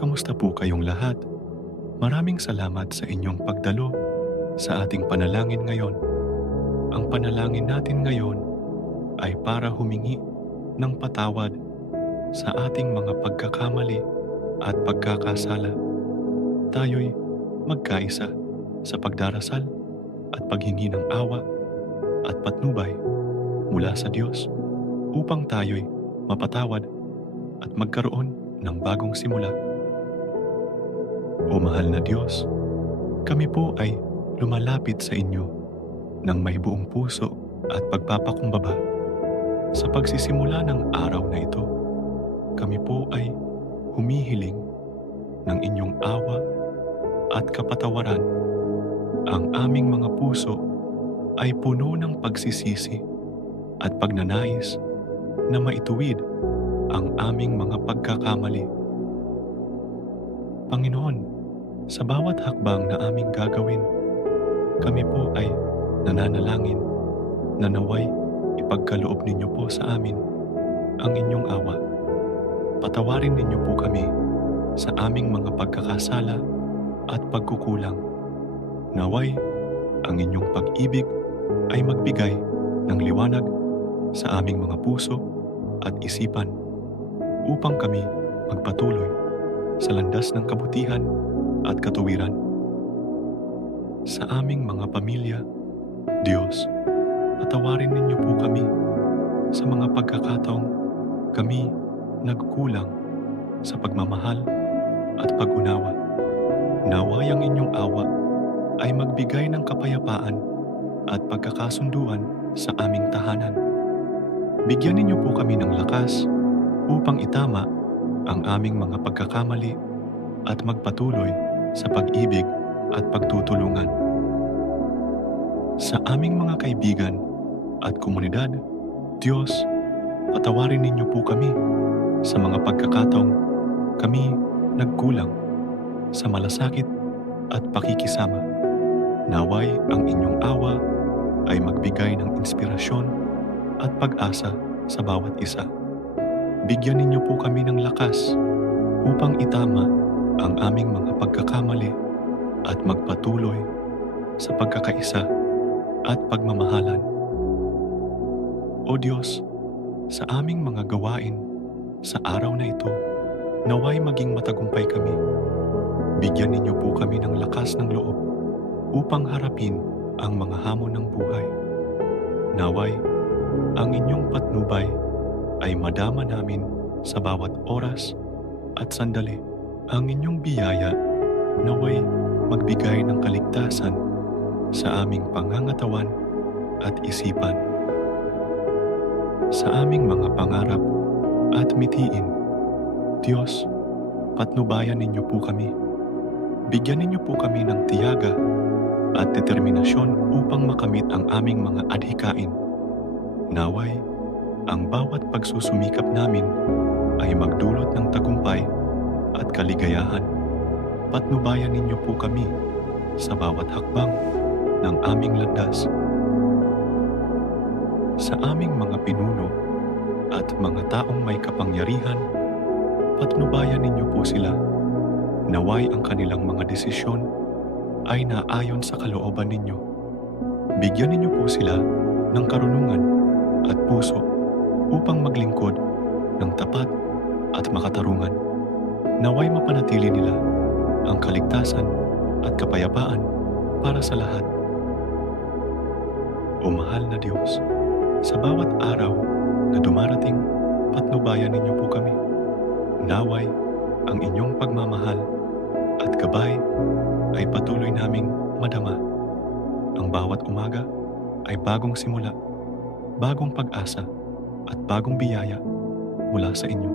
Kamusta po kayong lahat? Maraming salamat sa inyong pagdalo sa ating panalangin ngayon. Ang panalangin natin ngayon ay para humingi ng patawad sa ating mga pagkakamali at pagkakasala. Tayo'y magkaisa sa pagdarasal at paghingi ng awa at patnubay mula sa Diyos upang tayo'y mapatawad at magkaroon ng bagong simula. O mahal na Diyos, kami po ay lumalapit sa inyo ng may buong puso at pagpapakumbaba. Sa pagsisimula ng araw na ito, kami po ay humihiling ng inyong awa at kapatawaran. Ang aming mga puso ay puno ng pagsisisi at pagnanais na maituwid ang aming mga pagkakamali. Panginoon, sa bawat hakbang na aming gagawin, kami po ay nananalangin na naway ipagkaloob ninyo po sa amin ang inyong awa. Patawarin ninyo po kami sa aming mga pagkakasala at pagkukulang. Naway ang inyong pag-ibig ay magbigay ng liwanag sa aming mga puso at isipan upang kami magpatuloy sa landas ng kabutihan at katuwiran. Sa aming mga pamilya, Diyos, patawarin ninyo po kami sa mga pagkakataong kami nagkulang sa pagmamahal at pag-unawa. Naway ang inyong awa ay magbigay ng kapayapaan at pagkakasunduan sa aming tahanan. Bigyan ninyo po kami ng lakas upang itama ang aming mga pagkakamali at magpatuloy sa pag-ibig at pagtutulungan. Sa aming mga kaibigan at komunidad, Diyos, patawarin ninyo po kami sa mga pagkakataong kami nagkulang sa malasakit at pakikisama. Naway ang inyong awa ay magbigay ng inspirasyon at pag-asa sa bawat isa. Bigyan ninyo po kami ng lakas upang itama ang aming mga pagkakamali at magpatuloy sa pagkakaisa at pagmamahalan. O Diyos, sa aming mga gawain sa araw na ito, naway maging matagumpay kami. Bigyan ninyo po kami ng lakas ng loob upang harapin ang mga hamon ng buhay. Naway, ang inyong patnubay ay madama namin sa bawat oras at sandali. Ang inyong biyaya naway magbigay ng kaligtasan sa aming pangangatawan at isipan. Sa aming mga pangarap at mitiin, Diyos, patnubayan ninyo po kami. Bigyan ninyo po kami ng tiyaga at determinasyon upang makamit ang aming mga adhikain. Naway, ang bawat pagsusumikap namin ay magdulot ng tagumpay at kaligayahan. Patnubayan ninyo po kami sa bawat hakbang ng aming landas. Sa aming mga pinuno at mga taong may kapangyarihan, patnubayan ninyo po sila. Naway ang kanilang mga desisyon ay naayon sa kalooban ninyo. Bigyan ninyo po sila ng karunungan at puso upang maglingkod ng tapat at makatarungan. Naway mapanatili nila ang kaligtasan at kapayapaan para sa lahat. O mahal na Diyos, sa bawat araw na dumarating, patnubayan ninyo po kami. Naway ang inyong pagmamahal at gabay ay patuloy naming madama. Ang bawat umaga ay bagong simula, bagong pag-asa at bagong biyaya mula sa inyo.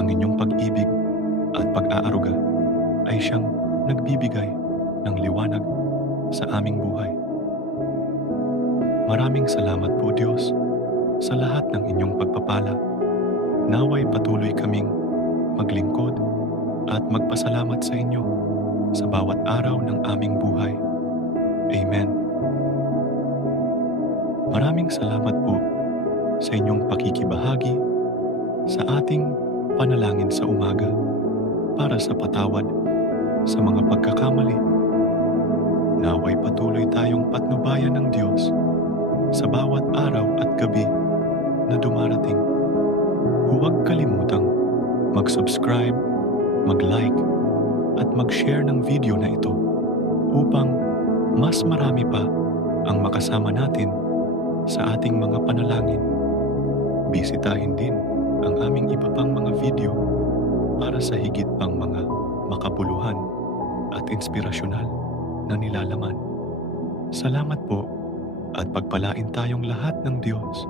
Ang inyong pag-ibig at pag-aaruga ay siyang nagbibigay ng liwanag sa aming buhay. Maraming salamat po Diyos sa lahat ng inyong pagpapala. Naway patuloy kaming maglingkod at magpasalamat sa inyo sa bawat araw ng aming buhay. Amen. Maraming salamat po sa inyong pakikibahagi sa ating panalangin sa umaga. para sa patawad sa mga pagkakamali. Naway patuloy tayong patnubayan ng Diyos sa bawat araw at gabi na dumarating. Huwag kalimutang mag-subscribe, mag-like, at mag-share ng video na ito upang mas marami pa ang makasama natin sa ating mga panalangin. Bisitahin din ang aming iba pang mga video para sa higit pang mga makabuluhan at inspirasyonal na nilalaman. Salamat po at pagpalain tayong lahat ng Diyos.